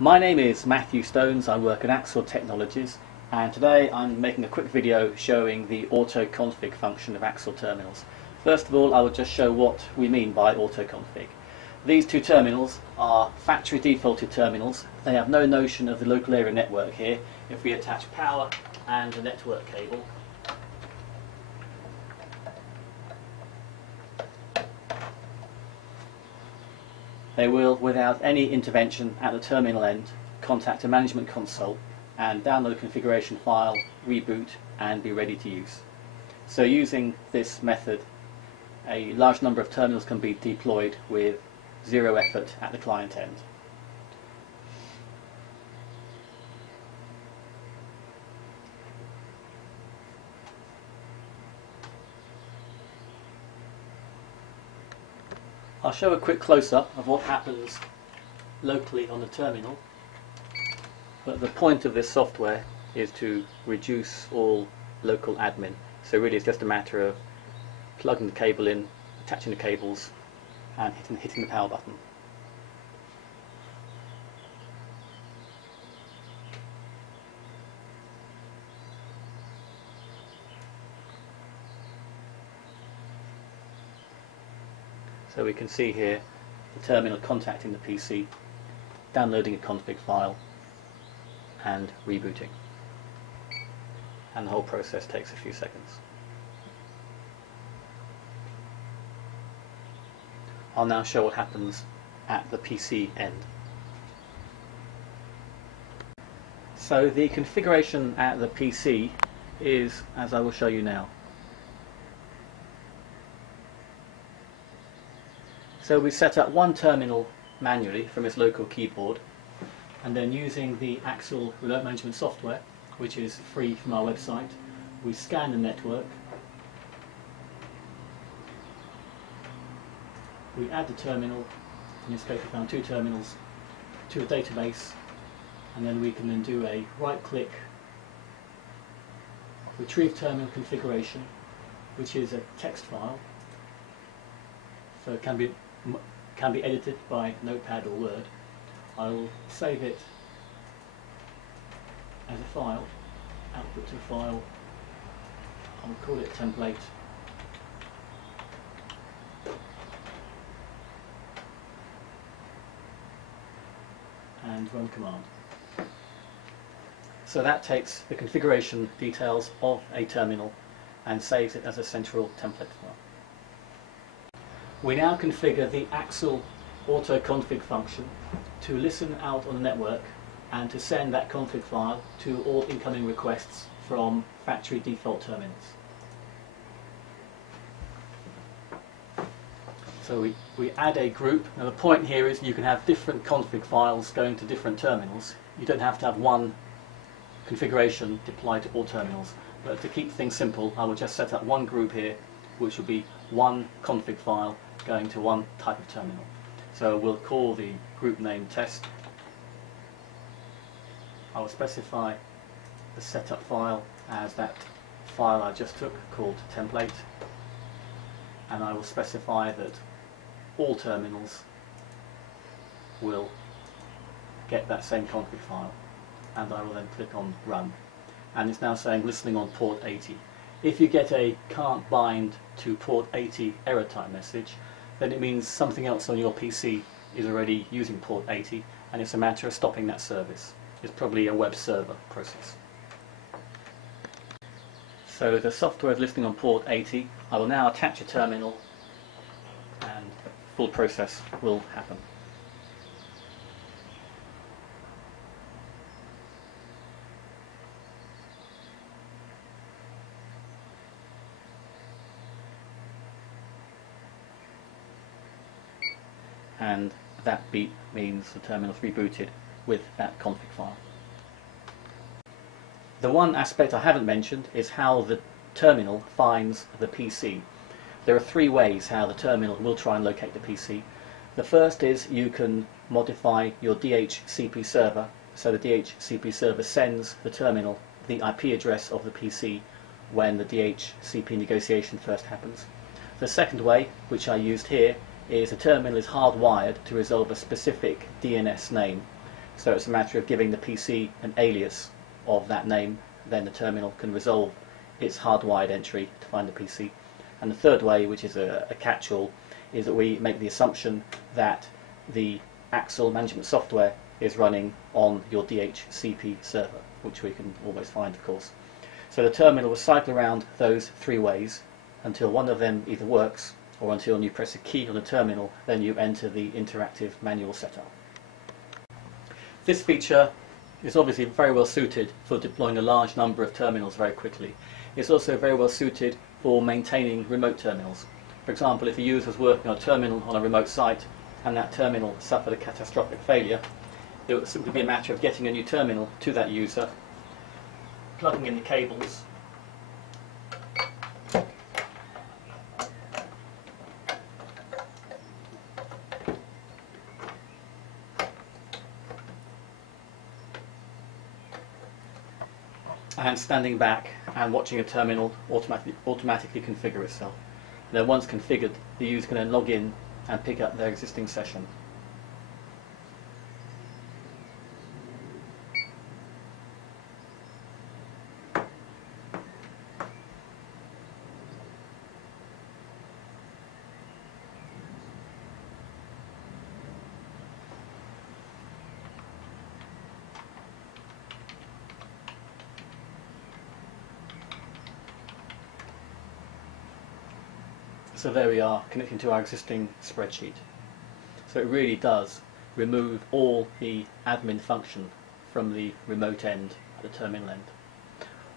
My name is Matthew Stones, I work at Axel Technologies, and today I'm making a quick video showing the auto-config function of Axel terminals. First of all, I will just show what we mean by auto-config. These two terminals are factory defaulted terminals. They have no notion of the local area network here. If we attach power and a network cable, they will, without any intervention at the terminal end, contact a management console and download a configuration file, reboot, and be ready to use. So using this method, a large number of terminals can be deployed with zero effort at the client end. I'll show a quick close-up of what happens locally on the terminal, but the point of this software is to reduce all local admin. So really it's just a matter of plugging the cable in, attaching the cables, and hitting the power button. So we can see here the terminal contacting the PC, downloading a config file, and rebooting. And the whole process takes a few seconds. I'll now show what happens at the PC end. So the configuration at the PC is as I will show you now. So we set up one terminal manually from its local keyboard, and then using the Axel remote management software, which is free from our website, we scan the network, we add the terminal, in this case we found two terminals, to a database, and then we can then do a right click, retrieve terminal configuration, which is a text file, so it can be edited by Notepad or Word. I will save it as a file, output to file. I'll call it template, and run command. So that takes the configuration details of a terminal and saves it as a central template file. We now configure the Axel auto-config function to listen out on the network and to send that config file to all incoming requests from factory default terminals. So we add a group. Now the point here is you can have different config files going to different terminals. You don't have to have one configuration deployed to all terminals. But to keep things simple, I will just set up one group here, which will be one config file going to one type of terminal. So we'll call the group name test. I will specify the setup file as that file I just took called template, and I will specify that all terminals will get that same config file, and I will then click on run, and it's now saying listening on port 80. If you get a can't bind to port 80 error type message, then it means something else on your PC is already using port 80, and it's a matter of stopping that service. It's probably a web server process. So the software is listening on port 80. I will now attach a terminal and the full process will happen. And that beep means the terminal is rebooted with that config file. The one aspect I haven't mentioned is how the terminal finds the PC. There are three ways how the terminal will try and locate the PC. The first is you can modify your DHCP server, so the DHCP server sends the terminal the IP address of the PC when the DHCP negotiation first happens. The second way, which I used here, is the terminal is hardwired to resolve a specific DNS name. So it's a matter of giving the PC an alias of that name, then the terminal can resolve its hardwired entry to find the PC. And the third way, which is a catch-all, is that we make the assumption that the Axel management software is running on your DHCP server, which we can always find, of course. So the terminal will cycle around those three ways until one of them either works, or until when you press a key on the terminal, then you enter the interactive manual setup. This feature is obviously very well suited for deploying a large number of terminals very quickly. It's also very well suited for maintaining remote terminals. For example, if a user is working on a terminal on a remote site and that terminal suffered a catastrophic failure, it would simply be a matter of getting a new terminal to that user, plugging in the cables, and standing back and watching a terminal automatically configure itself. And then once configured, the user can then log in and pick up their existing session. So there we are, connecting to our existing spreadsheet. So it really does remove all the admin function from the remote end at the terminal end.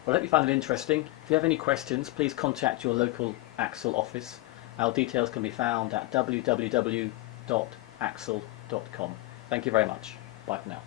Well, I hope you found it interesting. If you have any questions, please contact your local Axel office. Our details can be found at www.axel.com. Thank you very much. Bye for now.